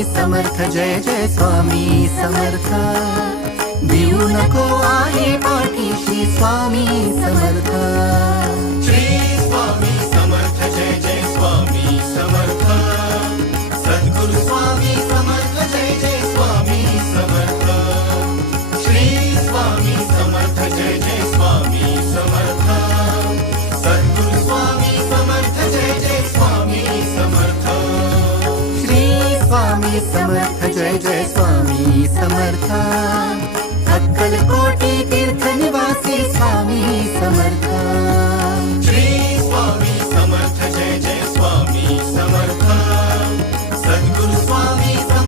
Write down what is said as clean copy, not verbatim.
स्वामी समर्थ जय जय स्वामी समर्थ भिवू नको आहे पाठीशी स्वामी समर्थ श्री स्वामी समर्थ जय जय स्वामी समर्थ सद्गुरु स्वामी समर्थ जय जय स्वामी समर्थ श्री स्वामी समर्थ जय जय स्वामी समर्थ सद्गुरु स्वामी समर्थ जय जय स्वामी समर्थ श्री स्वामी समर्थ जय जय स्वामी समर्थ अक्कलकोटी तीर्थ निवासी स्वामी समर्थ